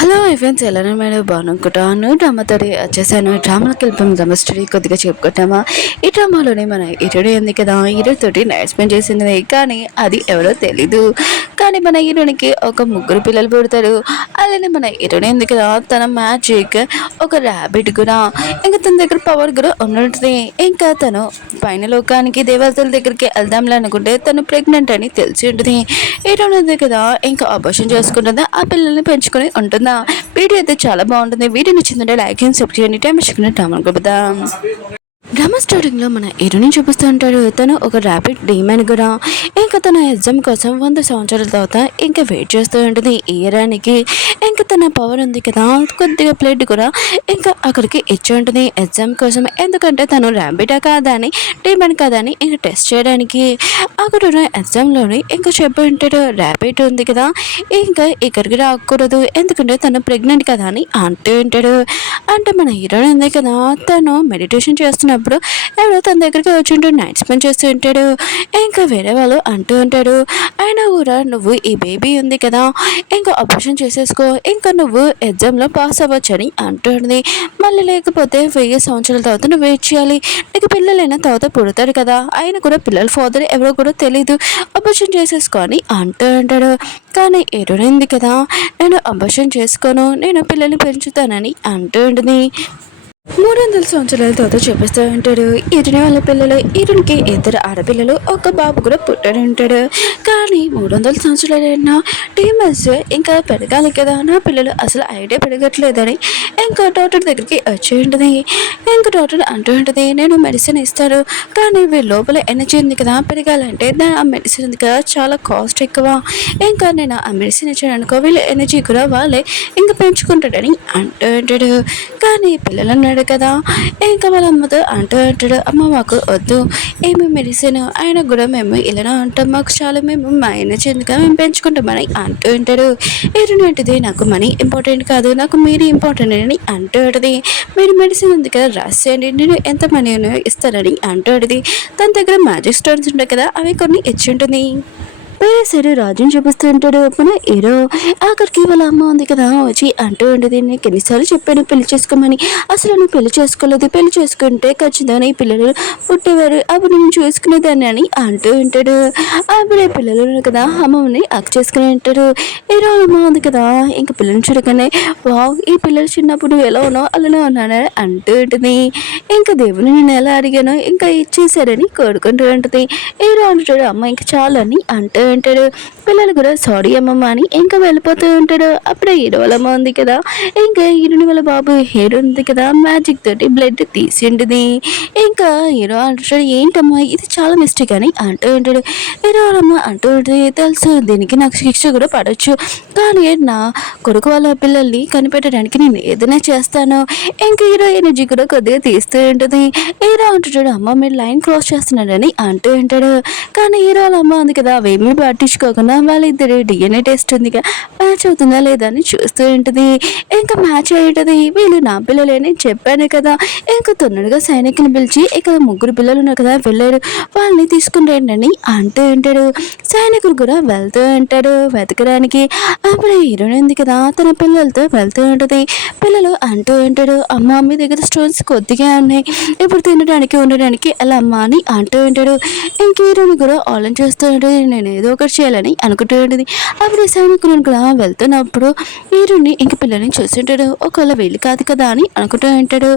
Hello friends, ఎలానే madam బాగునుకుంటాను. డ్రామాతోటి వచ్చేసాను. డ్రామాకి వెళ్ళిపోయాం. డ్రామా స్టోరీ కొద్దిగా చెప్పుకుంటామా. ఈ డ్రామాలోనే మన హీరోడే ఉంది కదా, హీరోతోటి నైట్ స్పెండ్ చేసింది, కానీ అది ఎవరో తెలీదు. కానీ మన హీరోనికి ఒక ముగ్గురు పిల్లలు పుడతారు. అలానే మన హీరోనే ఉంది కదా, తన మ్యాజిక్ ఒక ర్యాబిట్ కూడా, ఇంకా తన దగ్గర పవర్ కూడా ఉన్నది. ఇంకా తను పైన లోకానికి దేవతల దగ్గరికి వెళ్దాంలే అనుకుంటే తను ప్రెగ్నెంట్ అని తెలిసి ఉంటుంది. హీరోయిన్ ఉంది కదా, ఇంకా ఆపరేషన్ చేసుకుంటుందా, ఆ పిల్లల్ని పెంచుకొని ఉంటుందా. వీడియో అయితే చాలా బాగుంటుంది. వీడియో నచ్చిందంటే లైక్ అండ్ సబ్స్క్రైబ్ చేయండి. టైం ఇచ్చుకున్న డ్రామా గొప్పదాం. డ్రామా స్టార్టింగ్లో మన హీరోని చూపిస్తూ ఉంటాడు. తను ఒక ర్యాపిడ్ డీమన్ కూడా, ఇంకా తన ఎగ్జామ్ కోసం 100 సంవత్సరాల తర్వాత ఇంకా వెయిట్ చేస్తూ ఉంటుంది ఇయరానికి. ఇంకా తన పవర్ ఉంది కదా, కొద్దిగా ప్లేట్ కూడా ఇంకా అక్కడికి ఇచ్చి ఉంటుంది ఎగ్జామ్ కోసం. ఎందుకంటే తను ర్యాబిటా కాదా అని, డీమన్ కాదా అని ఇంకా టెస్ట్ చేయడానికి. అక్కడ ఎగ్జామ్లోని ఇంకా చెప్పి ఉంటాడు, ర్యాబిట్ ఉంది కదా ఇంకా ఇక్కడికి రాకూడదు ఎందుకంటే తను ప్రెగ్నెంట్ కదా అని అంటూ ఉంటాడు. అంటే మన హీరోయిన్ ఉంది కదా, తను మెడిటేషన్ చేస్తున్నప్పుడు ఎవరో తన దగ్గరికి వచ్చి ఉంటూ నైట్ స్పెండ్ చేస్తూ ఉంటాడు. ఇంకా వేరే వాళ్ళు అంటూ ఉంటాడు, అయినా కూడా నువ్వు ఈ బేబీ ఉంది కదా ఇంకా ఆపరేషన్ చేసేసుకో, ఇంకా నువ్వు ఎగ్జామ్లో పాస్ అవ్వచ్చు అని అంటుంది. మళ్ళీ లేకపోతే 1000 సంవత్సరాల తర్వాత నువ్వు వెయిట్ చేయాలి, నీకు పిల్లలైన తర్వాత పుడతాడు కదా, ఆయన కూడా పిల్లల ఫాదర్ ఎవరో కూడా తెలీదు, ఆపరేషన్ చేసేసుకో అని అంటూ ఉంటాడు. కానీ ఎరుడైంది కదా, నేను అబార్షన్ చేసుకోను, నేను పిల్లల్ని పెంచుతానని అంటూ ఉంటుంది. 300 సంవత్సరాల తర్వాత చూపిస్తూ ఉంటాడు. ఈరుని వాళ్ళ పిల్లలు, ఈరునికి 2 ఆడపిల్లలు, ఒక బాబు కూడా పుట్టాడు ఉంటాడు. కానీ 300 సంవత్సరాలైనా టీమర్స్ ఇంకా పెరగాలి కదా, నా పిల్లలు అసలు ఐడియా పెరగట్లేదని ఇంకా డాక్టర్ దగ్గరికి వచ్చి ఉంటుంది. ఇంకా డాక్టర్ అంటూ ఉంటుంది, నేను మెడిసిన్ ఇస్తాను కానీ వీళ్ళ లోపల ఎనర్జీ ఉంది కదా పెరగాలంటే ఆ మెడిసిన్ ఉంది కదా చాలా కాస్ట్ ఎక్కువ, ఇంకా నేను ఆ మెడిసిన్ ఇచ్చాను అనుకో వీళ్ళ ఎనర్జీ కూడా వాళ్ళే ఇంకా పెంచుకుంటాడని అంటూ ఉంటాడు. కానీ పిల్లలు అన్నాడు కదా, ఇంకా వాళ్ళ అమ్మతో అంటూ అంటాడు, అమ్మ మాకు వద్దు ఏమి మెడిసిన్ అయినా కూడా మేము ఇలా అంటాం, మాకు చాలా మేము మా ఎనర్జీ ఎందుకు మేము పెంచుకుంటామని అంటూ ఉంటాడు. ఏంటంటే నాకు మనీ ఇంపార్టెంట్ కాదు, నాకు మీరు ఇంపార్టెంట్ అని అంటూ ఉంటుంది. మీరు మెడిసిన్ ఉంది కదా రాసేయండి, నేను ఎంత మనీ ఇస్తానని అంటూ ఉంటుంది. తన దగ్గర మ్యాజిక్ స్టోన్స్ ఉంటాయి కదా, అవి కొన్ని ఇచ్చి ఉంటుంది. వేరే సైడ్ రాజుని చూపిస్తూ ఉంటాడు. మన హీరో ఆఖరికి వాళ్ళ అమ్మ ఉంది కదా వచ్చి అంటూ ఉంటుంది, నీకు ఎన్నిసార్లు చెప్పాను పెళ్లి చేసుకోమని, అసలు నువ్వు పెళ్లి చేసుకోలేదు, పెళ్లి చేసుకుంటే ఖచ్చితంగా ఈ పిల్లలు పుట్టేవారు, అప్పుడు నేను చూసుకునేదాన్ని అని అంటూ ఉంటాడు. అప్పుడే పిల్లలు కదా అమ్మని అక్ చేసుకుని ఉంటాడు. హీరో అమ్మ ఉంది కదా, ఇంకా పిల్లల్ని చూడగానే వావ్ ఈ పిల్లలు చిన్నప్పుడు నువ్వు ఎలా ఉన్నావు అలానే ఉన్నానని అంటూ ఉంటుంది. ఇంకా దేవుని నేను ఎలా అడిగానో ఇంకా ఇచ్చేసారని కోరుకుంటూ ఉంటుంది. హీరో అంటాడు, అమ్మ ఇంకా చాలని అంటూ ఉంటాడు. పిల్లలు కూడా సారీ అమ్మమ్మ అని ఇంకా వెళ్ళిపోతూ ఉంటాడు. అప్పుడే హీరో వాళ్ళ అమ్మ ఉంది కదా, ఇంకా హీరోని వాళ్ళ బాబు హీరో ఉంది కదా మ్యాజిక్ తోటి బ్లడ్ తీసి ఉంటుంది. ఇంకా హీరో అంటాడు, ఏంటమ్మా ఇది చాలా మిస్టేక్ అని అంటూ ఉంటాడు. హీరో వాళ్ళ అమ్మ అంటూ ఉంటుంది, తెలుసు దీనికి నాకు శిక్ష కూడా పడవచ్చు, కానీ నా కొడుకు వాళ్ళ పిల్లల్ని కనిపెట్టడానికి నేను ఏదైనా చేస్తాను. ఇంకా హీరో ఎనర్జీ కూడా కొద్దిగా తీస్తూ ఉంటుంది. హీరో అంటాడు, అమ్మ మీరు లైన్ క్రాస్ చేస్తున్నాడని అంటూ ఉంటాడు. కానీ హీరో వాళ్ళ అమ్మ ఉంది కదా అవేమీ పట్టించుకోకుండా వాళ్ళిద్దరు డిఎన్ఏ టెస్ట్ ఉంది కదా మ్యాచ్ అవుతుందా లేదా అని చూస్తూ ఉంటుంది. ఇంకా మ్యాచ్ అయ్యేటది, వీళ్ళు నా పిల్లలేని చెప్పాను కదా. ఇంకా తొందరగా సైనికుని పిలిచి ఇక్కడ ముగ్గురు పిల్లలు ఉన్నారు కదా వెళ్ళారు, వాళ్ళని తీసుకుని రండి అంటూ ఉంటాడు. సైనికులు కూడా వెళ్తూ ఉంటాడు వెతకడానికి. అప్పుడు హీరోయిన్ ఉంది కదా తన పిల్లలతో వెళ్తూ ఉంటుంది. పిల్లలు అంటూ ఉంటాడు, అమ్మ మీ దగ్గర స్టోన్స్ కొద్దిగా ఉన్నాయి, ఇప్పుడు తినడానికి ఉండడానికి అలా అమ్మ అని అంటూ ఉంటాడు. ఇంక హీరోని కూడా ఆలోచన చేస్తూ ఉంటుంది, నేను ఏదో ఒకటి చేయాలని అనుకుంటూ ఉంటుంది. అప్పుడు సైనికులను కూడా వెళ్తున్నప్పుడు హీరోని ఇంక పిల్లల్ని చూస్తుంటాడు, ఒకవేళ వెళ్ళి కాదు కదా అని అనుకుంటూ ఉంటాడు.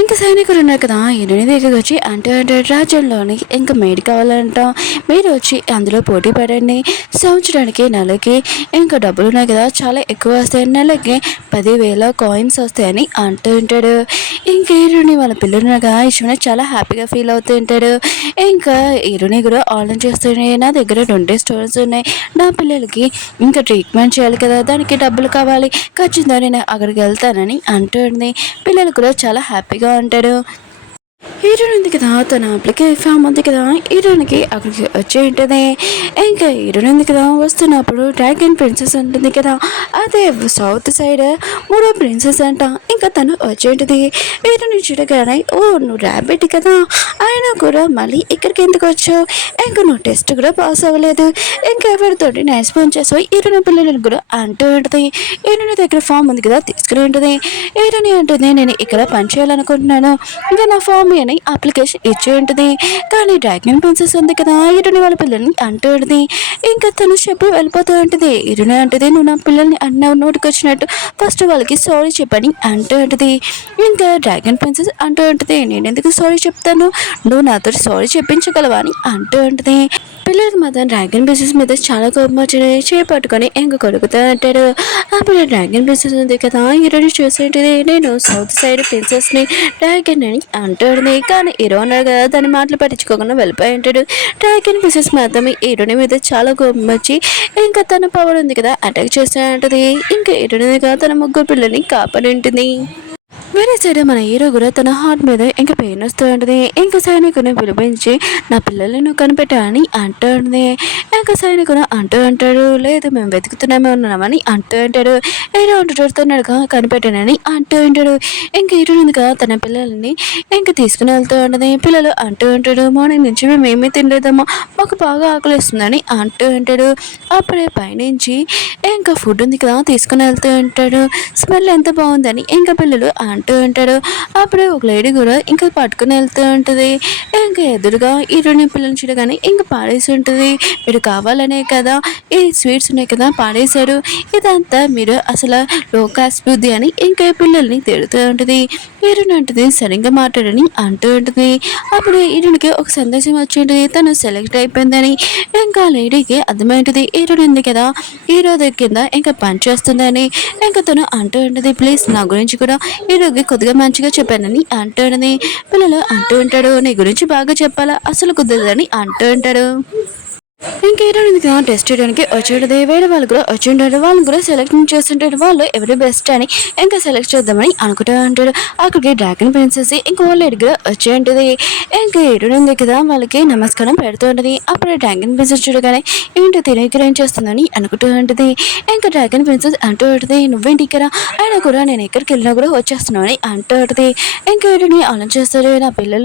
ఇంకా సైనికులు ఉన్నారు కదా హీరోని దగ్గరికి వచ్చి అంటూ ఉంటాడు, రాజ్యంలోని ఇంకా మేడ్ కావాలంట, మీరు వచ్చి అందులో పోటీ పడండి, సంవత్సరానికి నెలకి ఇంకా డబ్బులు ఉన్నాయి కదా చాలా ఎక్కువ వస్తాయి, నెలకి 10,000 కాయిన్స్ వస్తాయని అంటూ ఉంటాడు. ఇంకా హీరోని వాళ్ళ పిల్లలు కదా ఇష్టమైన చాలా హ్యాపీగా ఫీల్ అవుతూ ఉంటాడు. ఇంకా హీరోని కూడా ఆన్లైన్ చేస్తున్నాయి, నా దగ్గర 20 స్టోర్స్ ఉన్నాయి, నా పిల్లలకి ఇంకా ట్రీట్మెంట్ చేయాలి కదా దానికి డబ్బులు కావాలి, ఖచ్చితంగా నేను అక్కడికి వెళ్తానని అంటుంది. పిల్లలు కూడా చాలా హ్యాపీగా ఉంటాడు. హీరోయిన్ ఉంది కదా, తన అప్లికే ఫామ్ ఉంది కదా, హీరోయిన్కి అక్కడికి వచ్చి ఉంటుంది. ఇంకా హీరోయిన్ ఉంది కదా, వస్తున్నప్పుడు డ్రాగన్ ప్రిన్సెస్ ఉంటుంది కదా, అదే సౌత్ సైడ్ మూడో ప్రిన్సెస్ అంట. ఇంకా తను వచ్చి ఉంటుంది. హీరోయిన్ చూడగానే, ఓ నువ్వు ర్యాబిట్ కదా, అయినా కూడా మళ్ళీ ఇక్కడికి ఎందుకు వచ్చావు, ఇంకా నువ్వు టెస్ట్ కూడా పాస్ అవ్వలేదు, ఇంకెవరితోటి నైస్ పని చేసావు హీరోయిన్ పిల్లలను కూడా అంటూ ఉంటుంది. హీరోయిన్ దగ్గర ఫామ్ ఉంది కదా, తీసుకుని ఉంటుంది. హీరోయిన్ అంటుంది, నేను ఇక్కడ పని చేయాలనుకుంటున్నాను, ఇంకా నా ఫామ్ అని అప్లికేషన్ ఇచ్చి ఉంటుంది. కానీ డ్రాగన్ ప్రిన్సెస్ ఉంది కదా, హీరోని వాళ్ళ పిల్లల్ని అంటూ ఉంటుంది. ఇంకా తను చెప్పి వెళ్ళిపోతూ ఉంటుంది. హీరోని అంటుంది, నువ్వు నా పిల్లల్ని అన్నావు నోటికి వచ్చినట్టు, ఫస్ట్ వాళ్ళకి సారీ చెప్పని అంటూ ఉంటుంది. ఇంకా డ్రాగన్ ప్రిన్సెస్ అంటూ ఉంటుంది, నేను ఎందుకు సారీ చెప్తాను, నువ్వు నాతో సారీ చెప్పించగలవా అని అంటూ ఉంటుంది. పిల్లలకి మాత్రం డ్రాగన్ ప్రిన్సెస్ మీద చాలా కోపం వచ్చి చేపట్టుకొని ఇంక కొడుకుతూ అంటాడు. అప్పుడు డ్రాగన్ ప్రిన్సెస్ ఉంది కదా, హీరోని చూసేంటిది, నేను సౌత్ సైడ్ ప్రిన్సెస్ని డ్రాగన్ అని అంటాడు. కానీ హీరో అన్నాడు కదా, దాని మాటలు పట్టించుకోకుండా వెళ్ళిపోయి ఉంటాడు. డ్రాగన్ ప్రిన్సెస్ మాత్రం హీరోని మీద చాలా కోపం వచ్చి ఇంకా తన పవర్ ఉంది కదా అటాక్ చేస్తూ ఉంటుంది. ఇంకా హీరోని కదా తన ముగ్గురు పిల్లల్ని కాపాడి ఉంటుంది. వేరే సైడ్ మన హీరో కూడా తన హార్ట్ మీద ఇంకా పెయిన్ వస్తూ ఉంటుంది. ఇంకా సైనికుని పిలిపించి నా పిల్లల్ని నువ్వు కనిపెట్టాలని అంటూ ఉంటుంది. ఇంకా సైనికుడు అంటూ అంటాడు, లేదు మేము వెతుకుతున్నామే ఉన్నామని అంటూ అంటాడు. హీరో అంటున్నాడుగా కనిపెట్టానని అంటూ ఉంటాడు. ఇంకా హీరో ఉందిగా తన పిల్లల్ని ఇంకా తీసుకుని వెళ్తూ ఉంటుంది. పిల్లలు అంటూ ఉంటాడు, మార్నింగ్ నుంచి మేము ఏమీ తినలేదమ్మా, మాకు బాగా ఆకలిస్తుందని అంటూ ఉంటాడు. అప్పుడే పైనుంచి ఇంకా ఫుడ్ ఉంది కదా తీసుకుని వెళ్తూ ఉంటాడు. స్మెల్ ఎంత బాగుందని ఇంకా పిల్లలు అంటూ ఉంటాడు. అప్పుడే ఒక లేడీ కూడా ఇంకా పట్టుకుని వెళ్తూ ఉంటుంది. ఇంకా ఎదురుగా హీరోని పిల్లల్ని చూడగానే ఇంకా పాడేసి ఉంటుంది. మీరు కావాలనే కదా ఈ స్వీట్స్ ఉన్నాయి కదా పాడేశారు, ఇదంతా మీరు అసలు లోకాస్ బుద్ధి అని ఇంకా పిల్లల్ని తిడుతూ ఉంటుంది. హీరోని అంటుంది, సరిగ్గా మాట్లాడని అంటూ ఉంటుంది. అప్పుడు హీరోనికి ఒక సందేశం వచ్చి ఉంటుంది, తను సెలెక్ట్ అయిపోయిందని. ఇంకా లేడీకి అర్థమైంటుంది, హీరోని ఉంది కదా హీరో కింద ఇంకా పని చేస్తుందని. ఇంకా తను అంటూ ఉంటుంది, ప్లీజ్ నా గురించి కూడా హీరోకి కొద్దిగా మంచిగా చెప్పానని అంటూ ఉంటుంది. పిల్లలు అంటూ ఉంటాడు, నీ గురించి బాగా చెప్పాలా, అసలు కుదరదని అంటూ ఉంటాడు. ఇంకా హీరోయిన్ టెస్ట్ చేయడానికి వచ్చేటది. వేరే వాళ్ళు కూడా వచ్చి ఉంటారు. వాళ్ళు కూడా సెలెక్ట్ చేస్తుంటారు. వాళ్ళు ఎవరి బెస్ట్ అని ఇంకా సెలెక్ట్ చేద్దామని అనుకుంటూ ఉంటారు. అక్కడికి డ్రాగన్ ప్రిన్సెస్ ఇంకో లేడీ కూడా వచ్చి ఉంటుంది. ఇంకా హీరోయిన్ కదా వాళ్ళకి నమస్కారం పెడుతూ ఉంటుంది. అప్పుడు డ్రాగన్ ప్రిన్సెస్ చూడగానే ఏంటి తిరిగి ఏం చేస్తుందని అనుకుంటూ ఉంటుంది. ఇంకా డ్రాగన్ ప్రిన్సెస్ అంటూ ఉంటుంది, నువ్వేంటి ఇక్కడ, అయినా కూడా నేను ఎక్కడికి వెళ్ళినా కూడా వచ్చేస్తున్నావు అని అంటూ ఉంటుంది. ఇంకా హీరోని ఆలోచిస్తారు, నా పిల్లల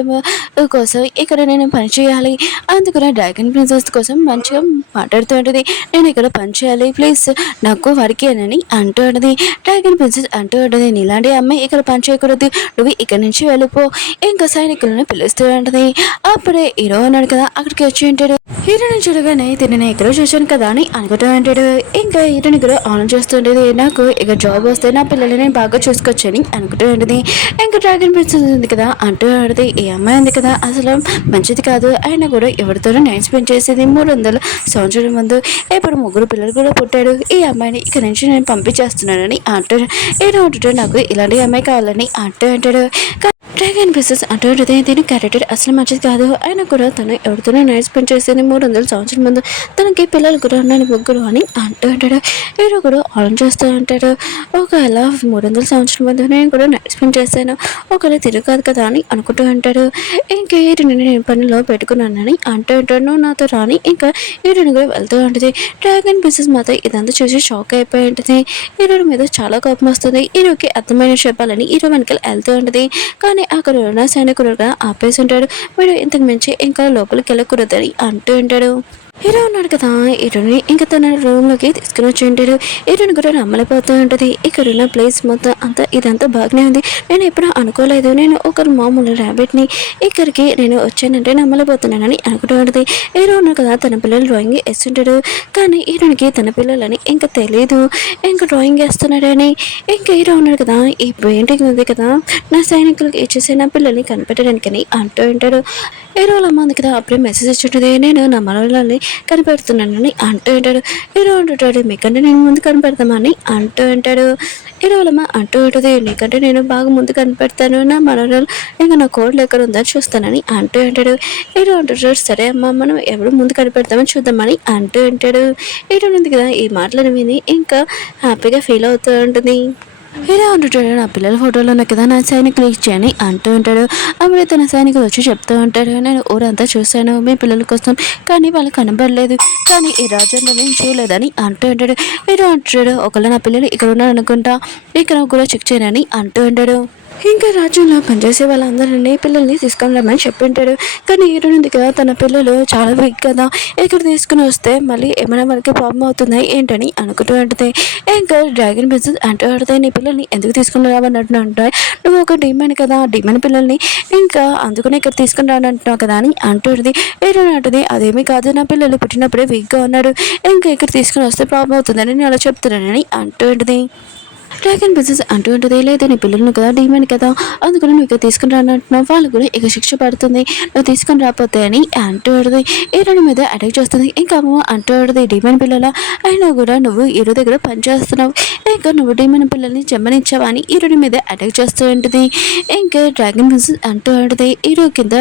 కోసం ఇక్కడ నేను పని చేయాలి, అందుకని డ్రాగన్ ప్రిన్సెస్ కోసం మంచిగా మాట్లాడుతూ ఉంటుంది. నేను ఇక్కడ పని చేయాలి ప్లీజ్ నాకు వారికి అని అంటూ ఉంటుంది. డ్రాగన్ ప్రిన్సెస్ అంటూ ఉంటుంది, నీలాంటి అమ్మాయి ఇక్కడ పని చేయకూడదు, నువ్వు ఇక్కడ నుంచి వెళ్ళిపో, ఇంకా సైనికులను పిలుస్తూ ఉంటుంది. అప్పుడే హీరో అన్నాడు కదా అక్కడికి వచ్చి ఉంటాడు. హీరోని చూడగానే తిని ఇక్కడ చూశాను కదా అని అనుకుంటూ ఉంటాడు. ఇంకా హీరోని కూడా ఆన్ చేస్తుండేది, నాకు ఇక జాబ్ వస్తే నా పిల్లల్ని నేను బాగా చూసుకోవచ్చని అనుకుంటూ ఉంటుంది. ఇంకా డ్రాగన్ ప్రిన్సెస్ ఉంది కదా అంటూ ఉంటుంది, ఈ అమ్మాయి ఉంది కదా అసలు మంచిది కాదు, అయినా కూడా ఎవరితోనూ నైన్ స్పెండ్ చేసేది 300 సంవత్సరాల ముందు, ఇప్పుడు ముగ్గురు పిల్లలు కూడా పుట్టాడు, ఈ అమ్మాయిని ఇక్కడ నుంచి నేను పంపించేస్తున్నానని అంటాడు. ఏదో అంటుంటే నాకు ఇలాంటి అమ్మాయి కావాలని అంటూ అంటాడు. డ్రాగన్ ప్రిన్సెస్ అంటూ ఉంటుంది, దీని క్యారెక్టర్ అసలు మంచిది కాదు, అయినా కూడా తను ఎవరితోనూ నైట్ స్పెండ్ చేసేది 300 సంవత్సరాల ముందు, తనకి పిల్లలు కూడా ఉన్నాను ముగ్గురు అని అంటూ అంటాడు. హీరో కూడా ఆన్ చేస్తూ ఉంటాడు, ఒకవేళ 300 సంవత్సరాల ముందు నేను కూడా నైట్ స్పెండ్ చేశాను, ఒకవేళ తిరుగు కాదు కదా అని అనుకుంటూ ఉంటాడు. ఇంకా హీరోని నేను పనిలో పెట్టుకున్నానని అంటూ ఉంటాడు, నువ్వు నాతో రాని ఇంకా హీరోని కూడా వెళ్తూ ఉంటుంది. డ్రాగన్ ప్రిన్సెస్ మాత్రం ఇదంతా చూసి షాక్ అయిపోయి ఉంటుంది. హీరో మీద చాలా కోపం వస్తుంది. హీరోకి అర్థమైన చెప్పాలని హీరో వెనకాల వెళ్తూ ఉంటుంది. కానీ అక్కడ ఉన్న సైనికుడు ఆపేసి ఉంటాడు, మీరు ఇంతకు మించి ఇంకా లోపలికి వెళ్ళకూడదని అంటూ ఉంటాడు. హీరో ఉన్నాడు కదా హీరోని ఇంకా తన రూమ్లోకి తీసుకుని వచ్చి ఉంటాడు. హీరోని కూడా నమ్మలేకపోతూ ఉంటుంది. ఇక్కడ ఉన్న ప్లేస్ మొత్తం అంతా ఇదంతా బాగానే ఉంది, నేను ఎప్పుడూ అనుకోలేదు, నేను ఒకరు మామూలు ర్యాబిట్ని ఇక్కడికి నేను వచ్చానంటే నమ్మలేకపోతున్నానని అనుకుంటూ ఉంటుంది. హీరో ఉన్నాడు కదా తన పిల్లలు డ్రాయింగ్ వేస్తుంటాడు. కానీ హీరోనికి తన పిల్లలని ఇంకా తెలియదు, ఇంకా డ్రాయింగ్ వేస్తున్నాడని. ఇంకా హీరో ఉన్నాడు కదా ఈ పెయింటింగ్ ఉంది కదా నా సైనికులకి ఇచ్చేసి నా పిల్లల్ని కనిపెట్టడానికని అంటూ ఉంటాడు. హీరోల అమ్మ ఉంది కదా అప్పుడే మెసేజ్ ఇచ్చుంటుంది, నేను నా మనవలని కనిపెడుతున్నానని అంటూ ఉంటాడు. హీరో అంటుంటాడు, మీకంటే నేను ముందు కనిపెడతామని అంటూ ఉంటాడు. హీరోలమ్మ అంటూ ఉంటుంది, నీకంటే నేను బాగా ముందు కనిపెడతాను, నా మనవరాలు ఇంకా నా కోడ్లు ఎక్కడ ఉందని చూస్తానని అంటూ ఉంటాడు. హీరో అంటుంటాడు, సరే అమ్మ మనం ఎవరు ముందు కనిపెడతామని చూద్దామని అంటూ ఉంటాడు. హీరో ఉంది కదా ఈ మాటలను విని ఇంకా హ్యాపీగా ఫీల్ అవుతూ ఉంటుంది. ఇలా ఉంటుంటాడు, నా పిల్లల ఫోటోలో నాకు కదా నా సైనికులు ఇచ్చాయని అంటూ ఉంటాడు. అప్పుడు తన సైనికులు వచ్చి చెప్తూ ఉంటాడు, నేను ఊరంతా చూశాను మీ పిల్లల కోసం, కానీ వాళ్ళు కనబడలేదు, కానీ ఈ రాజ్యంలో నేను చూడలేదని అంటూ ఉంటాడు. మీరు అంటాడు, ఒకవేళ నా పిల్లలు ఇక్కడ ఉన్నారు అనుకుంటా, ఇక్కడ కూడా చెక్ చేయనని అంటూ ఉంటాడు. ఇంకా రాజ్యంలో పనిచేసే వాళ్ళందరినీ పిల్లల్ని తీసుకొని రమ్మని చెప్పింటాడు. కానీ ఈరుంది కదా తన పిల్లలు చాలా వీక్ కదా, ఇక్కడ తీసుకుని వస్తే మళ్ళీ ఏమైనా మనకి ప్రాబ్లం అవుతుంది ఏంటని అనుకుంటూ ఉంటుంది. ఇంకా డ్రాగన్ ప్రిన్సెస్ అంటూ ఆడుతాయి, నీ పిల్లల్ని ఎందుకు తీసుకుని రావన్నట్టు అంటాయి, నువ్వు ఒక డిమాండ్ కదా, డిమాండ్ పిల్లల్ని ఇంకా అందుకనే ఇక్కడ తీసుకుని రానంటున్నావు కదా అని అంటుంది. ఈరోజు అంటుంది, అదేమీ కాదు, నా పిల్లలు పుట్టినప్పుడే వీక్గా ఉన్నాడు, ఇంకా ఇక్కడ తీసుకుని వస్తే ప్రాబ్లం అవుతుందని నేను అలా చెప్తున్నానని అంటూ ఉంటుంది. డ్రాగన్ ప్రిన్సెస్ అంటూ ఉంటుంది, లేదు నీ పిల్లలను కదా డిమాండ్ కదా, అందుకని నువ్వు ఇక తీసుకుని రానంటున్నావు, వాళ్ళు కూడా ఇక శిక్ష పడుతుంది, నువ్వు తీసుకుని రాకపోతే అని అంటూ ఉంటుంది. ఈరోజు మీద అటాక్ చేస్తుంది. ఇంకా అమ్మ అంటూ ఉంటుంది, డిమాండ్ పిల్లల అయినా కూడా నువ్వు ఈరో దగ్గర పనిచేస్తున్నావు, ఇంకా నువ్వు డిమాండ్ పిల్లల్ని జమ్మనిచ్చావా అని ఈరోజు మీద అటాక్ చేస్తూ ఉంటుంది. ఇంకా డ్రాగన్ ప్రిన్సెస్ అంటూ ఉంటుంది, ఈరో కింద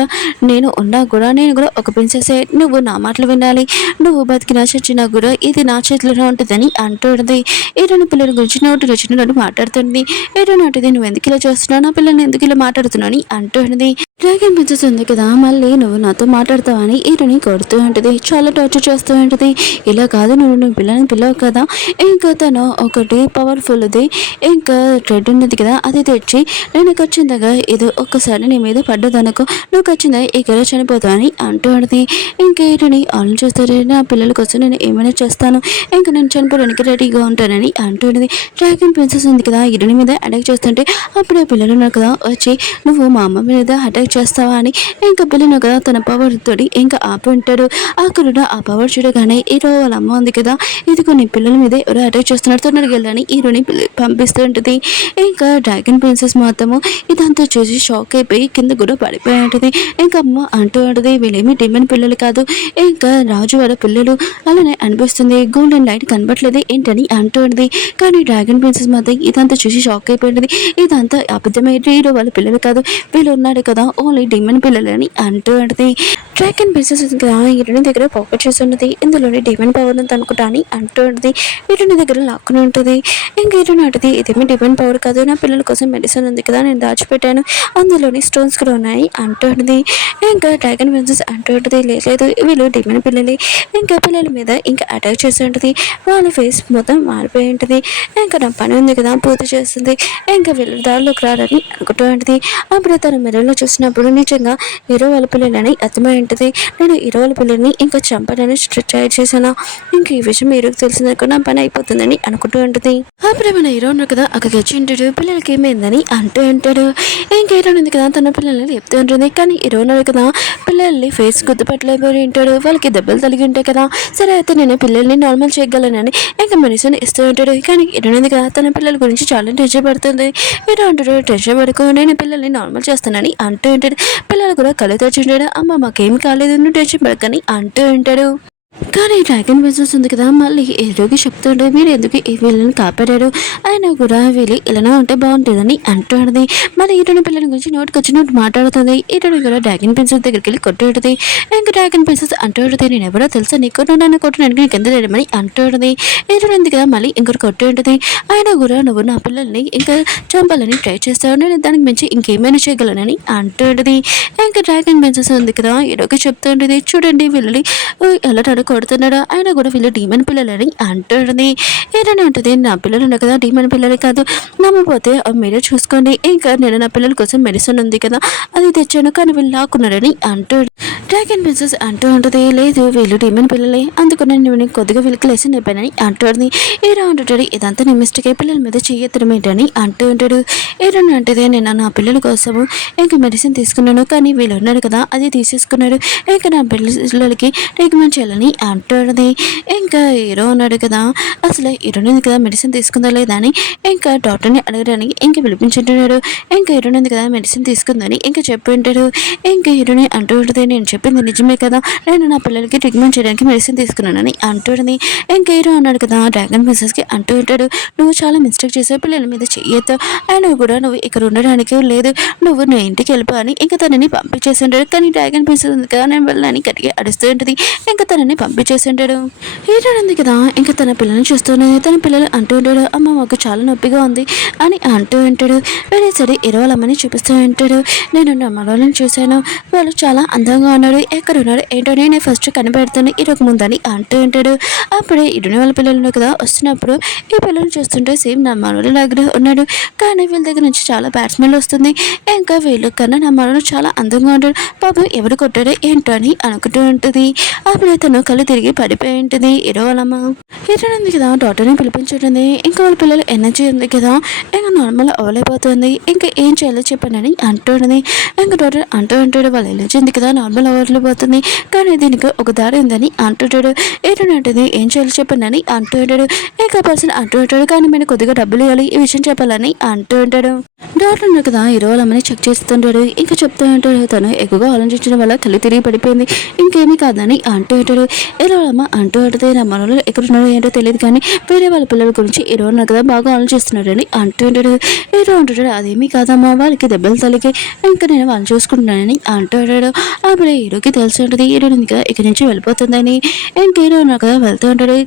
నేను ఉన్నా కూడా నేను కూడా ఒక ప్రిన్సెసే, నువ్వు నా మాటలు వినాలి, నువ్వు బతికినా చచ్చినా కూడా ఇది నా చేతిలోనే ఉంటుందని అంటూ ఉంటుంది. ఈరోజు పిల్లల గురించి నోటి వచ్చిన మాట్లాడుతుంది. ఏదో నాటిది, నువ్వు ఎందుకు ఇలా చేస్తున్నావు, నా పిల్లల్ని ఎందుకు ఇలా మాట్లాడుతున్నావు అని అంటుంది. డ్రాగన్ ప్రిన్సెస్ ఉంది కదా, మళ్ళీ నువ్వు నాతో మాట్లాడతావని ఈరుని కొడుతూ ఉంటుంది, చాలా టార్చర్ చేస్తూ ఉంటుంది. ఇలా కాదు, నువ్వు పిల్లని పిల్లవు కదా, ఇంకా తను ఒకటి పవర్ఫుల్ది ఇంకా ట్రెడ్ ఉన్నది కదా, అది తెచ్చి నేను ఖచ్చితంగా ఇది ఒక్కసారి నీ మీద పడ్డదనుకో, నువ్వు ఖచ్చితంగా ఇక్కడ చనిపోతావని అంటూ ఉంటుంది. ఇంకా ఈరుని ఆలోచన చేస్తారు, నా పిల్లల కోసం నేను ఏమైనా చేస్తాను, ఇంకా నేను చనిపోవడానికి రెడీగా ఉంటానని అంటుంది. డ్రాగన్ ప్రిన్సెస్ ఉంది కదా, ఈరుని మీద అటాక్ చేస్తుంటే అప్పుడే పిల్లలు ఉన్నారు కదా వచ్చి, నువ్వు మా అమ్మ మీద అటాక్ చేస్తావా అని ఇంకా పిల్లను కదా తన పవర్ తోటి ఇంకా ఆపి ఉంటాడు. అక్కడ ఆ పవర్ చూడగానే హీరో వాళ్ళ అమ్మ ఉంది కదా, ఇది కొన్ని పిల్లల మీద ఎవరో అటాక్ చేస్తున్నారు, తొందరగా వెళ్ళని హీరోని పంపిస్తూ ఉంటుంది. ఇంకా డ్రాగన్ ప్రిన్సెస్ మాత్రము ఇదంతా చూసి షాక్ అయిపోయి కింద కూడా పడిపోయి ఉంటుంది. ఇంకా అమ్మ అంటూ ఉంటుంది, వీళ్ళేమి డిమాండ్ పిల్లలు కాదు, ఇంకా రాజు వాళ్ళ పిల్లలు అలానే అనిపిస్తుంది, గోల్డెన్ లైట్ కనబట్లేదు ఏంటని అంటూ ఉంటుంది. కానీ డ్రాగన్ ప్రిన్సెస్ మాత్రం ఇదంతా చూసి షాక్ అయిపోయింది, ఇదంతా అబద్ధమే, హీరో వాళ్ళ పిల్లలు కాదు, వీళ్ళు ఉన్నాడు కదా ఓన్లీ డిమన్ పిల్లలని అంటూ ఉంటుంది. డ్రాగన్ ప్రిన్సెస్ కదా హీరోని దగ్గర పాకెట్ చేసి ఉన్నది, ఇందులోని డిమన్ పవర్ ఉంది అనుకుంటా అని అంటూ ఉంటుంది. హీరోని దగ్గర లాక్కుని ఉంటుంది. ఇంకా హీరోని అంటుంది, ఇదేమి డిమన్ పవర్ కాదు, నా పిల్లల కోసం మెడిసిన్ ఉంది కదా నేను దాచిపెట్టాను, అందులోని స్టోన్స్ కూడా ఉన్నాయి అంటూ ఉంటుంది. ఇంకా డ్రాగన్ ప్రిన్సెస్ అంటూ ఉంటుంది, లేదు వీళ్ళు డిమన్ పిల్లలు, ఇంకా పిల్లల మీద ఇంకా అటాక్ చేసి ఉంటుంది, వాళ్ళ ఫేస్ మొత్తం మారిపోయి ఉంటుంది. ఇంకా నా పని ఉంది కదా పూర్తి చేస్తుంది, ఇంకా వీళ్ళు దారిలోకి రారని అనుకుంటూ ఉంటుంది. అప్పుడు తన మెడలో చూసినప్పుడు నిజంగా హీరో వాళ్ళ పిల్లలని అర్థమై ఉంటుంది, నేను హీరో వాళ్ళ పిల్లల్ని ఇంకా చంపాలని ట్రై చేశాను, ఇంక ఈ విషయం హీరోకి తెలిసిందనుకో నా పని అయిపోతుందని అనుకుంటూ ఉంటుంది. అప్పుడే మన హీరో ఉన్నారు కదా అక్కడికి వచ్చి ఉంటాడు, పిల్లలకి ఏమైందని అంటూ ఉంటాడు. ఇంకా హీరో ఉంది కదా తన పిల్లల్ని చెప్తూ ఉంటుంది, కానీ హీరో ఉన్నారు కదా పిల్లల్ని ఫేస్ గుర్తుపట్టలేకపోయి ఉంటాడు, వాళ్ళకి దెబ్బలు తగిలి ఉంటాయి కదా, సరే అయితే నేను పిల్లల్ని నార్మల్ చేయగలనని ఇంకా మెడిసిన్ ఇస్తూ ఉంటాడు. కానీ హీరో ఉంది కదా తన పిల్లల గురించి చాలా టెన్షన్ పడుతుంది. హీరో అంటాడు, టెన్షన్ పడుకో నేను పిల్లల్ని నార్మల్ చేస్తానని అంటూ ఉంటాడు. పిల్లలు కూడా కళ్ళు తెచ్చుంటాడు, అమ్మ మాకేం కాలేదు నువ్వు టెన్షన్ పడకని అంటూ ఉంటాడు. కానీ డ్రాగన్ బిజినెస్ ఉంది కదా మళ్ళీ హీరోకి చెప్తుంటే, మీరు ఎందుకు ఈ వీళ్ళని కాపాడారు, అయినా కూడా వీళ్ళు ఇలానే ఉంటే బాగుంటుందని అంటుంది. మళ్ళీ హీరోని పిల్లల గురించి నోటికి వచ్చినట్టు మాట్లాడుతుంది. హీరోని కూడా డ్రాగన్ ప్రిన్సెస్ దగ్గరికి వెళ్ళి కొట్టుకుంటుంది. ఇంకా డ్రాగన్ ప్రిన్సెస్ అంటుంది, నేను ఎవరో తెలుసా నీకు, నువ్వు నన్ను కొట్టడానికి నీకు ఎంత లేడమని అంటుంది. హీరోని ఉంది కదా మళ్ళీ ఇంకొకటి కొట్టు ఉంటుంది, అయినా కూడా నువ్వు నా పిల్లల్ని ఇంకా చంపాలని ట్రై చేస్తావు, నేను దానికి మించి ఇంకేమైనా చేయగలనని అంటుంది. ఇంకా డ్రాగన్ ప్రిన్సెస్ ఉంది కదా హీరోకి చెప్తుంటుంది, చూడండి వీళ్ళని ఎలా కొడుతున్నాడు, ఆయన కూడా వీళ్ళు డీమన్ పిల్లలని అంటుంది. ఏదైనా ఉంటుంది, నా పిల్లలు ఉన్నాయి కదా డీమన్ పిల్లలు కాదు, నమ్మపోతే మీరే చూసుకోండి, ఇంకా నేను నా పిల్లల కోసం మెడిసిన్ ఉంది కదా అది తెచ్చాను, కానీ వీళ్ళు లాక్కున్నారని అంటాడు. డ్రాగన్ ప్రిన్సెస్ అంటూ ఉంటుంది, లేదు వీళ్ళు డీమన్ పిల్లలే, అందుకని నేను కొద్దిగా వీళ్ళకి లెసన్ అయిపోయానని అంటుంది. ఏరా అంటుంటాడు, ఇదంతా నీ మిస్టేక్, పిల్లల మీద చెయ్యెత్తడం ఏంటని అంటూ ఉంటాడు. ఏరని అంటే, నేను నా పిల్లల కోసము ఇంకా మెడిసిన్ తీసుకున్నాను, కానీ వీళ్ళు ఉన్నారు కదా అది తీసేసుకున్నాడు, ఇంకా నా పిల్లలకి ట్రీట్మెంట్ చేయాలని అంటుంది. ఇంకా హీరో ఉన్నాడు కదా, అసలు హీరోని కదా మెడిసిన్ తీసుకుందా లేదా అని ఇంకా డాక్టర్ని అడగడానికి ఇంకా పిలిపించుంటున్నాడు. ఇంకా హీరోని కదా మెడిసిన్ తీసుకుందని ఇంకా చెప్పి ఉంటాడు. ఇంకా హీరోని అంటూ ఉంటుంది, నేను చెప్పింది నిజమే కదా, నేను నా పిల్లలకి ట్రీట్మెంట్ చేయడానికి మెడిసిన్ తీసుకున్నానని అంటుంది. ఇంకా హీరో అన్నాడు కదా డ్రాగన్ ప్రిన్సెస్కి అంటూ ఉంటాడు, నువ్వు చాలా మిస్టేక్ చేసావు, పిల్లల మీద చెయ్యొద్దు, అయినా కూడా నువ్వు ఇక్కడ ఉండడానికి లేదు, నువ్వు నా ఇంటికి వెళ్ళిపో అని ఇంకా తనని పంపించేసి ఉంటాడు. కానీ డ్రాగన్ ప్రిన్సెస్ ఉంది కదా నేను వెళ్ళని గట్టిగా అడుస్తూ ఉంటుంది, ఇంకా తనని పంపించేసి ఉంటాడు. ఏంటంది కదా ఇంకా తన పిల్లల్ని చూస్తూనే తన పిల్లలు అంటూ ఉంటాడు, అమ్మ మాకు చాలా నొప్పిగా ఉంది అని అంటూ ఉంటాడు. వెళ్ళేసరి ఇరవలమ్మని చూపిస్తూ ఉంటాడు. నేను నా మనోళ్ళని చూశాను, వాళ్ళు చాలా అందంగా ఉన్నారు, ఎక్కడ ఉన్నారు ఏంటో నేను ఫస్ట్ కనిపెడుతాను ఇరొక ముందని అంటూ ఉంటాడు. అప్పుడే ఇరుని వాళ్ళ పిల్లలు కదా వస్తున్నప్పుడు ఈ పిల్లల్ని చూస్తుంటే సేమ్ నా మనోళ్ళ దగ్గర ఉన్నాడు, కానీ వీళ్ళ దగ్గర నుంచి చాలా బ్యాడ్ స్మెల్ వస్తుంది. ఇంకా వీళ్ళ కన్నా నా మనోడు చాలా అందంగా ఉంటాడు, పాపం ఎవరు కొట్టాడో ఏంటో అని అనుకుంటూ ఉంటుంది. అప్పుడే తను కళ్ళు తిరిగి పడిపోయి ఉంటుంది ఇరవలమ్మ. ఇరవైంది కదా డాక్టర్ని పిలిపించుంటుంది. ఇంకా వాళ్ళ పిల్లలు ఎనర్జీ ఉంది కదా ఇంకా నార్మల్ అవ్వలేకపోతుంది, ఇంకా ఏం చేయాలో చెప్పండి అంటుంది. ఇంకా డాక్టర్ అంటూ ఉంటాడు వాళ్ళ ఎనర్జీ ఉంది కదా నార్మల్ అవ్వలేకపోతుంది, కానీ దీనికి ఒక దారి ఉందని అంటుంటాడు. ఏంటంటే ఏం చేయాలో చెప్పండి అని అంటూ ఉంటాడు. ఇంకా పర్సన్ అంటూ ఉంటాడు, కానీ మీరు కొద్దిగా డబ్బులు ఇవ్వాలి ఈ విషయం చెప్పాలని అంటూ ఉంటాడు. డాక్టర్ కదా ఇరవలమ్మని చెక్ చేస్తుంటాడు. ఇంకా చెప్తూ ఉంటాడు తను ఎక్కువగా ఆలోచించడం వల్ల కళ్ళు తిరిగి పడిపోయింది, ఇంకేమీ కాదని అంటూ ఉంటాడు. ఇరవలమ్మ అంటూ ఉంటుంది, నా మనలో ఎక్కడున్నాడో ఏంటో తెలియదు, కానీ వేరే వాళ్ళ పిల్లల గురించి ఇరవై కదా బాగా ఆలోచిస్తున్నాడు అని అంటూ ఉంటాడు. ఇరవై అంటుంటాడు, అదేమీ కాదమ్మా వాళ్ళకి దెబ్బలు తల్లికి, ఇంకా నేను వాళ్ళని చూసుకుంటున్నానని అంటూ ఉంటాడు. అప్పుడు హీరోకి తెలిసి ఉంటుంది హీరో కదా ఇక్కడి నుంచి వెళ్ళిపోతుందని. ఇంక హీరో కదా వెళ్తూ ఉంటాడు.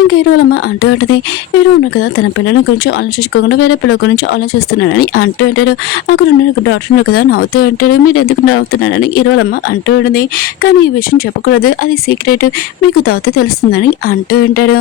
ఇంక హీరోలమ్మ అంటూ ఉంటుంది, హీరో కదా తన పిల్లల గురించి ఆలోచించుకోకుండా వేరే పిల్లల గురించి ఆలోచిస్తున్నాడని అంటూ ఉంటాడు. అక్కడ ఉన్న డాక్టర్ కదా నవ్వుతూ ఉంటాడు, మీరు ఎందుకు నవ్వుతున్నారని హీరోలమ్మ అంటూ ఉంటుంది. కానీ ఈ విషయం చెప్పకూడదు, అది సీక్రెట్, మీకు తాగితే తెలుస్తుందని అంటూ ఉంటాడు.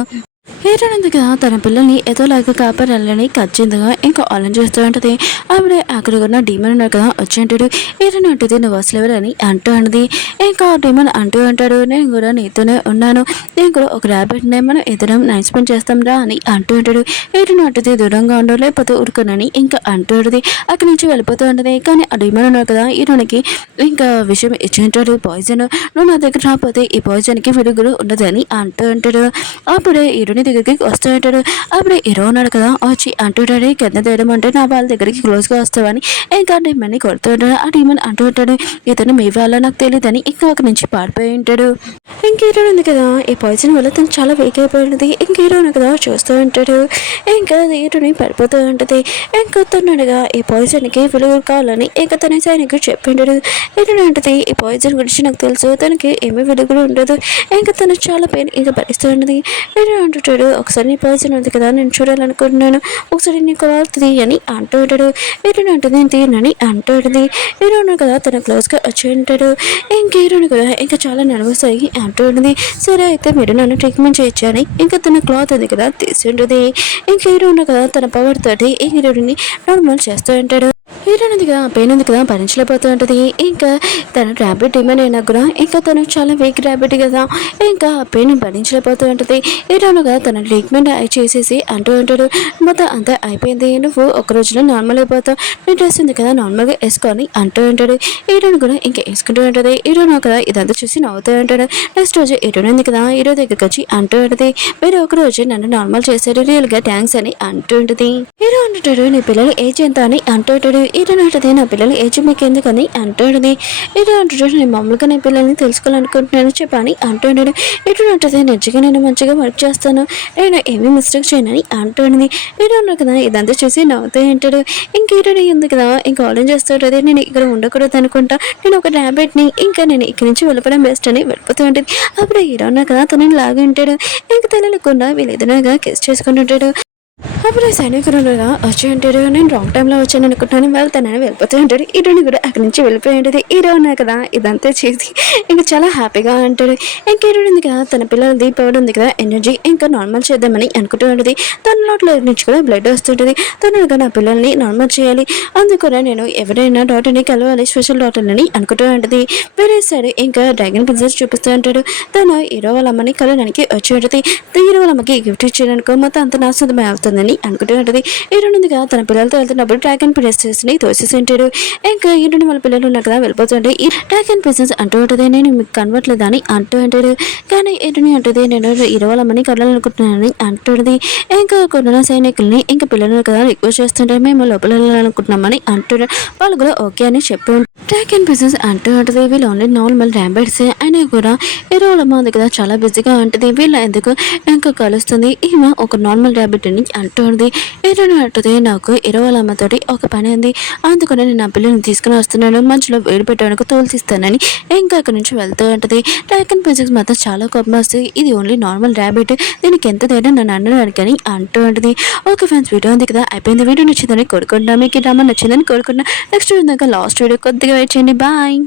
హీరోనందుగా తన పిల్లల్ని ఏదోలాగా కాపాడాలని ఖచ్చితంగా ఇంకా ఆలోచిస్తూ ఉంటుంది. ఆవిడ అక్కడ ఉన్న డీమన్ ఉన్నారు కదా వచ్చి అంటాడు, హీరోని అంటుంది నువ్వు అసలు ఎవరని అంటూ అంటది. ఇంకా డీమన్ అంటూ అంటాడు, నేను కూడా నీతోనే ఉన్నాను, నేను కూడా ఒక ర్యాబిట్నే, మనం ఇద్దరం నైట్ స్పెండ్ చేస్తాం రా అని అంటూ ఉంటాడు. హీరోని అంటుంది దూరంగా ఉండవు లేకపోతే ఉరుకునని ఇంకా అంటూ ఉంటుంది. అక్కడి నుంచి వెళ్ళిపోతూ ఉంటుంది. కానీ ఆ డీమన్ ఉన్నారు కదా హీరోనికి ఇంకా విషయం ఇచ్చింటాడు, పాయిజన్, నువ్వు నా దగ్గర రాకపోతే ఈ పాయిజన్కి విరుగుడు ఉండదని అంటూ ఉంటాడు. అప్పుడే హీరోని దగ్గరికి వస్తూ ఉంటాడు. అప్పుడు హీరో ఉన్నాడు కదా వచ్చి అంటుంటాడు, కింద తీయడం అంటే నా వాళ్ళ దగ్గరికి క్లోజ్గా వస్తావని ఇంకా డీమన్ని కొడుతూ ఉంటాడు. ఆ డీమన్ అంటూ ఉంటాడు, ఇతను మీ వాళ్ళ నాకు తెలియదని ఇంకా అక్కడి నుంచి పారిపోయి ఉంటాడు. ఇంక హీరో ఉంది కదా ఈ పాయిజన్ వల్ల తను చాలా వీక్ అయిపోయినది. ఇంక హీరో కదా చూస్తూ ఉంటాడు. ఇంకా హీరోని పడిపోతూ ఉంటుంది. ఇంకా తన్నాడుగా ఈ పాయిజన్కి వెలుగు కావాలని ఇంకా తన సైనికు చెప్పింటాడు. హీరో అంటది ఈ పాయిజన్ గురించి నాకు తెలుసు, తనకి ఏమీ వెలుగులు ఉండదు, ఇంకా తను చాలా పెయిన్ ఇంకా భరిస్తూ ఉంటుంది. హీరో అంటుంటాడు, ఒకసారి నీ పాయిజన్ ఉంది కదా నేను చూడాలనుకుంటున్నాను, ఒకసారి నీకు అవుతుంది అని అంటూ ఉంటాడు. హీరోని అంటుంది నేను తీయనని అంటూ ఉంటుంది. హీరోను కదా తన క్లోజ్గా వచ్చి ఉంటాడు. ఇంక హీరోని కూడా ఇంకా చాలా నర్వస్ అయ్యి అంటూ ఉంటుంది, సరే అయితే మీరు నన్ను ట్రీట్మెంట్ చేయొచ్చు అని ఇంకా తన క్లాత్ ఉంది కదా తీసి ఉంటుంది. ఇంక హీరోను కదా తన పవర్ తోటి ఈ హీరోని నార్మల్ చేస్తూ ఉంటాడు. హీరోనిదిగా పెయిన్ ఉంది కదా భరించలేకపోతూ ఉంటుంది. ఇంకా తన ర్యాబిట్ ఏమైనా అయినా కూడా ఇంకా తను చాలా వీక్ ర్యాబిట్ కదా ఇంకా పెయిన్ భరించలేకపోతూ ఉంటుంది. హీరోనుగా తన ట్రీట్మెంట్ చేసేసి అంటూ ఉంటాడు, మొత్తం అంతా అయిపోయింది, నువ్వు ఒక రోజులో నార్మల్ అయిపోతావు, నీ డ్రెస్ ఉంది కదా నార్మల్గా వేసుకొని అంటూ ఉంటాడు. హీరోని కూడా ఇంకా వేసుకుంటూ ఉంటుంది. హీరోను కదా ఇదంతా చూసి నవ్వుతూ ఉంటాడు. నెక్స్ట్ రోజు హీరోని ఉంది కదా హీరో దగ్గరికి వచ్చి అంటూ ఉంటుంది, మీరు ఒక రోజు నన్ను నార్మల్ చేశారు, రియల్గా థ్యాంక్స్ అని అంటూ ఉంటుంది. హీరో అంటుంటాడు, నీ పిల్లలు ఏజ్ ఎంత అని అంటూ ఉంటాడు. హీరోని అంటది, నా పిల్లలు ఏజ్ మీకు ఎందుకని అంటూ ఉంటుంది. హీరో అంటుంటాడు, నేను మామూలుగా నీ పిల్లల్ని తెలుసుకోవాలనుకుంటున్నాను చెప్పని అంటూ ఉంటాడు. హీరోని అంటది, నిజంగా నేను మంచిగా వర్క్ చేస్తాను, నేను ఏమీ మిస్టేక్ చేయనని అంటూ ఉంటుంది. హీరో ఉన్నారు కదా ఇదంతా చూసి నవ్వుతూ ఉంటాడు. ఇంక హీరోని ఉంది కదా ఇంకా ఆలోచన చేస్తూ ఉంటుంది, నేను ఇక్కడ ఉండకూడదు అనుకుంటా, నేను ఒక ర్యాబిట్ని, ఇంకా నేను ఇక్కడి నుంచి వెళ్ళిపోవడం బెస్ట్ అని వెళ్ళిపోతూ ఉంటుంది. అప్పుడు హీరో ఉన్నారు కదా తనని లాగి ఉంటాడు. ఇంక తెలియకుండా వీళ్ళు ఎదురుగా కిస్ చేసుకుంటుంటాడు. అప్పుడు సైనికులుగా వచ్చి ఉంటాడు, నేను రాంగ్ టైంలో వచ్చాను అనుకుంటున్నాను, వెళ్తానని వెళ్ళిపోతూ ఉంటాడు. హీరోని కూడా అక్కడి నుంచి వెళ్ళిపోయి ఉంటుంది. హీరో ఉన్నారు కదా ఇదంతా చేసి ఇంకా చాలా హ్యాపీగా అంటాడు. ఇంకా హీరోని ఉంది కదా తన పిల్లల దీపావళి ఉంది కదా ఎనర్జీ ఇంకా నార్మల్ చేద్దామని అనుకుంటూ ఉంటుంది. తన నోట్లో నుంచి కూడా బ్లడ్ వస్తుంటుంది. తను నా పిల్లల్ని నార్మల్ చేయాలి, అందుకనే నేను ఎవరైనా డాక్టర్ని కలవాలి, స్పెషల్ డాక్టర్ని అనుకుంటూ ఉంటుంది. వేరే సైడ్ ఇంకా డ్రాగన్ ప్రిన్సెస్ చూపిస్తూ ఉంటాడు. తను హీరో వాళ్ళ అమ్మని కలవడానికి వచ్చి ఉంటుంది. హీరో వాళ్ళ అమ్మకి గిఫ్ట్ ఇచ్చేయడానికి మొత్తం అంత నాశనమై అవుతుందని అనుకుంటూ ఉంటుంది. హీరోనిగా తన పిల్లలతో వెళ్తున్నప్పుడు డ్రాగన్ ప్రిన్సెస్ ని తోసేసి ఉంటాడు. ఇంకా హీరోని వాళ్ళ పిల్లలు ఉన్నారు కదా వెళ్ళిపోతుంటే ఈ డ్రాగన్ ప్రిన్సెస్ అంటూ ఉంటుంది, నేను మీకు కనవట్లేదు అని అంటూ ఉంటాడు. కానీ హీరోని అంటుంది, నేను హీరో వాళ్ళ అమ్మని కలవాలనుకుంటున్నానని అంటుంది. ఇంకా కొన్న సైనికుల్ని ఇంకా పిల్లలు కదా రిక్వెస్ట్ చేస్తుంటే మేము లోపల వెళ్ళాలనుకుంటున్నామని అంటాడు. వాళ్ళు కూడా ఓకే అని చెప్పి డ్రాగన్ ప్రిన్సెస్ అంటూ ఉంటుంది, వీళ్ళు ఓన్లీ నార్మల్ ర్యాబిట్స్ అయినా కూడా హీరో వాళ్ళ అమ్మ దగ్గర చాలా బిజీగా ఉంటుంది, వీళ్ళ ఎందుకు ఇంకా కలుస్తుంది, ఈమె ఒక నార్మల్ ర్యాబిట్ అని అంటూ అంటూ ఉంది. ఏదైనా అంటుంది, నాకు ఇరవై అమ్మతోటి ఒక పని ఉంది, అందుకని నేను నా పిల్లల్ని తీసుకుని వస్తున్నాను, మధ్యలో వేడి పెట్టడానికి తోలుసిస్తానని ఇంకా అక్కడి నుంచి వెళ్తూ ఉంటుంది. డ్రాగన్ ప్రిన్సెస్ మాత్రం చాలా కోపం వస్తుంది. ఇది ఓన్లీ నార్మల్ ర్యాబిట్, దీనికి ఎంత తేడా నన్ను అనడానికి అని అంటూ ఉంటుంది. ఓకే ఫ్రెండ్స్, వీడియో ఉంది కదా అయిపోయింది. వీడియో నచ్చిందని కోరుకుంటున్నా, మీకు ఈ డ్రామా నచ్చిందని కోరుకుంటున్నా. నెక్స్ట్ వీడియో లాస్ట్ వీడియో కొద్దిగా వెయిట్ చేయండి. బాయ్.